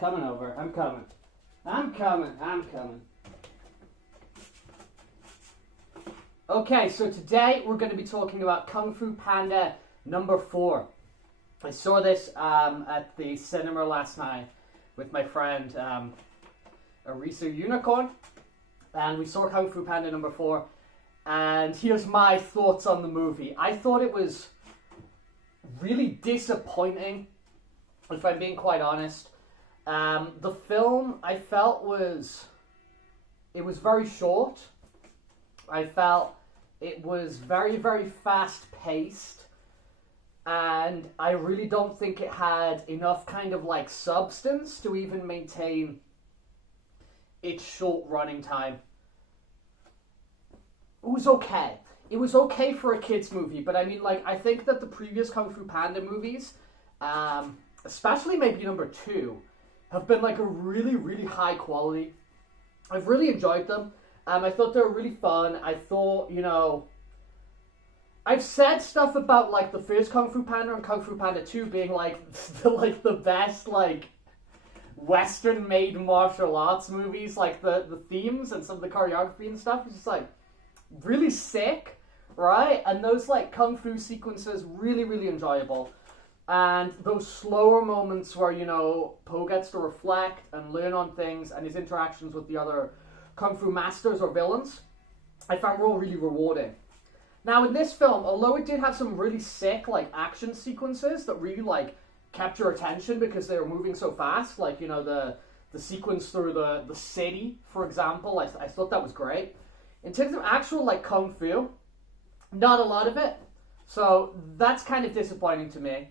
coming over. I'm coming. I'm coming. I'm coming. Okay, so today we're going to be talking about Kung Fu Panda number 4. I saw this at the cinema last night with my friend Arisa Unicorn, and we saw Kung Fu Panda number 4, and here's my thoughts on the movie. I thought it was really disappointing, if I'm being quite honest. The film, I felt, was very short. I felt it was very, very fast-paced, and I really don't think it had enough kind of like substance to even maintain its short running time. It was okay. It was okay for a kid's movie, but I mean, like, I think that the previous Kung Fu Panda movies, especially maybe number 2, have been like a really, really high quality. I've really enjoyed them. I thought they were really fun. I thought, you know, I've said stuff about like the first Kung Fu Panda and Kung Fu Panda 2 being like the best like Western made martial arts movies. Like the themes and some of the choreography and stuff is just like really sick, right? And those like kung fu sequences really, really enjoyable. And those slower moments where, you know, Po gets to reflect and learn on things, and his interactions with the other kung fu masters or villains, I found were all really rewarding. Now in this film, although it did have some really sick like action sequences that really like kept your attention because they were moving so fast, like, you know, the sequence through the city, for example, I thought that was great. In terms of actual like kung fu, not a lot of it, so that's kind of disappointing to me.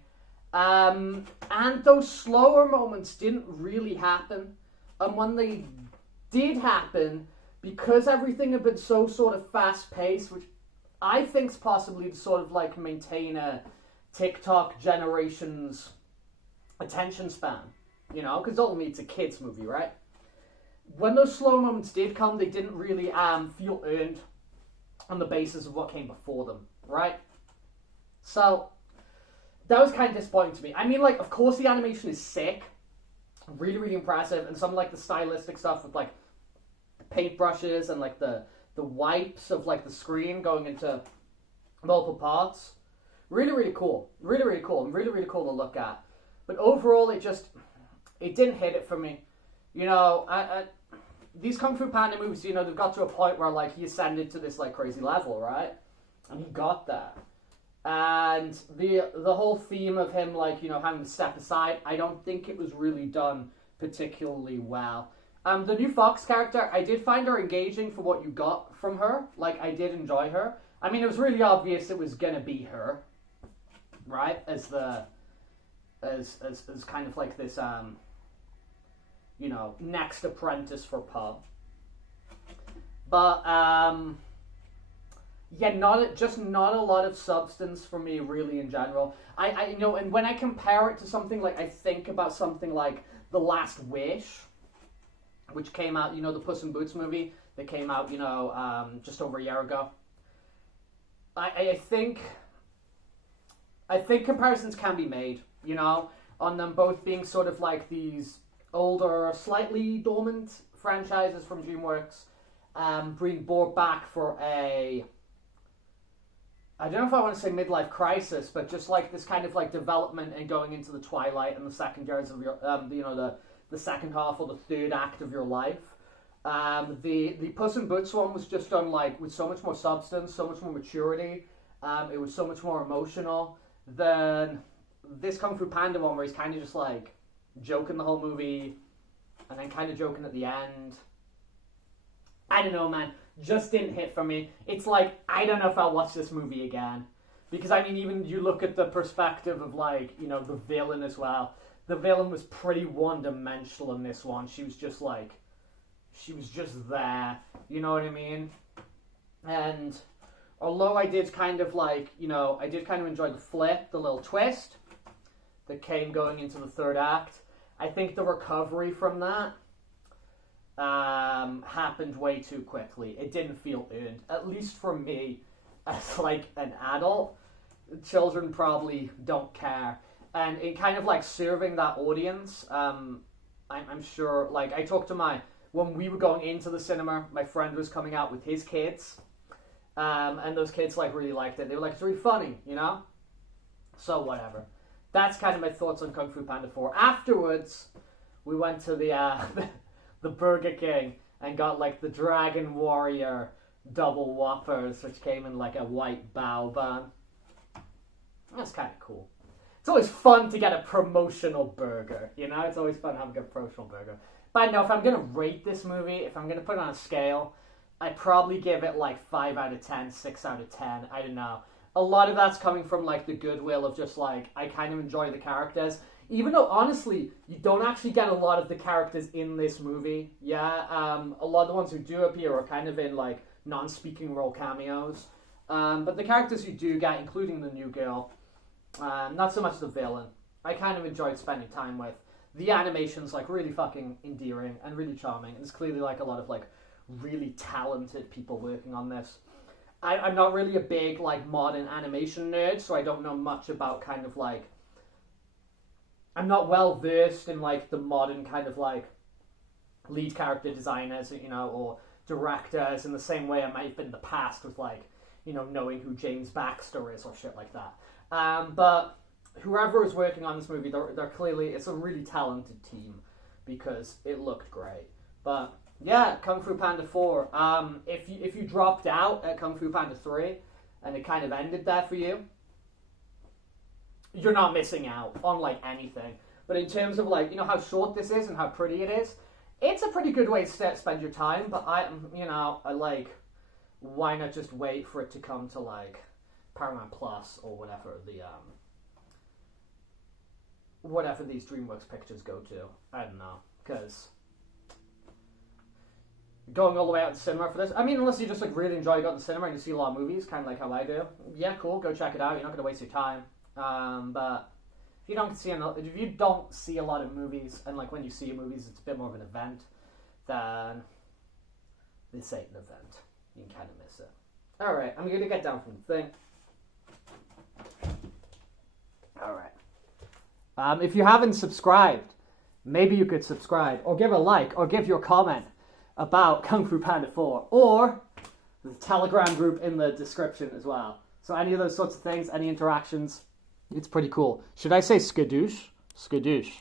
And those slower moments didn't really happen, and when they did happen, because everything had been so sort of fast-paced, which I think's possibly to sort of like maintain a TikTok generation's attention span, you know, because ultimately it's a kids movie, right? When those slow moments did come, they didn't really feel earned on the basis of what came before them, right? So that was kind of disappointing to me. I mean, like, of course the animation is sick, really, really impressive, and some like the stylistic stuff with like paintbrushes and like the wipes of like the screen going into multiple parts, really, really cool, really, really cool, and really, really cool to look at. But overall, it didn't hit it for me. You know, these Kung Fu Panda movies, you know, they've got to a point where like he ascended to this like crazy level, right? And he got there. And the whole theme of him, like, you know, having to step aside, I don't think it was really done particularly well. The new Fox character, I did find her engaging for what you got from her. Like, I did enjoy her. I mean, it was really obvious it was gonna be her, right? As kind of like this, you know, next apprentice for Po. But yeah, not a lot of substance for me, really, in general. I you know, and when I compare it to something like, I think about something like The Last Wish, which came out, you know, the Puss in Boots movie that came out, you know, just over a year ago. I think comparisons can be made, you know, on them both being sort of like these older, slightly dormant franchises from DreamWorks, being brought back for a, I don't know if I want to say midlife crisis, but just like this kind of like development and going into the twilight and the second years of your, you know, the second half or the third act of your life. The Puss in Boots one was just done like with so much more substance, so much more maturity. It was so much more emotional than this Kung Fu Panda one, where he's kind of just like joking the whole movie and then kind of joking at the end. I don't know, man. Just didn't hit for me. It's like, I don't know if I'll watch this movie again. Because, I mean, even you look at the perspective of, like, you know, the villain as well. The villain was pretty one-dimensional in this one. She was just, like, she was just there. You know what I mean? And although I did kind of, like, you know, I did kind of enjoy the flip, the little twist that came going into the third act, I think the recovery from that happened way too quickly. It didn't feel earned, at least for me, as like an adult. Children probably don't care, and in kind of like serving that audience, I'm sure, like, I talked to when we were going into the cinema, my friend was coming out with his kids, and those kids, like, really liked it. They were like, it's really funny, you know? So, whatever. That's kind of my thoughts on Kung Fu Panda 4. Afterwards, we went to the Burger King and got, like, the Dragon Warrior double Whoppers, which came in, like, a white bao bun. That's kind of cool. It's always fun to get a promotional burger, you know? It's always fun having a promotional burger. But I know if I'm going to rate this movie, if I'm going to put it on a scale, I'd probably give it like 5 out of 10, 6 out of 10. I don't know. A lot of that's coming from like the goodwill of just like, I kind of enjoy the characters. Even though, honestly, you don't actually get a lot of the characters in this movie. Yeah, a lot of the ones who do appear are kind of in like non-speaking role cameos. But the characters you do get, including the new girl, not so much the villain, I kind of enjoyed spending time with. The animation's like really fucking endearing and really charming, and there's clearly like a lot of like really talented people working on this. I'm not really a big like modern animation nerd, so I don't know much about kind of like, I'm not well versed in like the modern kind of like lead character designers, you know, or directors in the same way I might have been in the past with like, you know, knowing who James Baxter is or shit like that. But whoever is working on this movie, they're clearly, it's a really talented team because it looked great. But yeah, Kung Fu Panda 4. If you dropped out at Kung Fu Panda 3 and it kind of ended there for you, you're not missing out on like anything. But in terms of like, you know, how short this is and how pretty it is, it's a pretty good way to spend your time. But I like, why not just wait for it to come to like Paramount Plus or whatever whatever these DreamWorks pictures go to. I don't know, because going all the way out to cinema for this, I mean, unless you just like really enjoy going to the cinema and you see a lot of movies, kind of like how I do, yeah, cool, go check it out. You're not going to waste your time. But if you don't see a lot of movies, and like when you see movies, it's a bit more of an event, then this ain't an event. You can kind of miss it. All right, I'm going to get down from the thing. All right. If you haven't subscribed, maybe you could subscribe, or give a like, or give your comment about Kung Fu Panda 4, or the Telegram group in the description as well. So any of those sorts of things, any interactions, it's pretty cool. Should I say skadoosh? Skadoosh.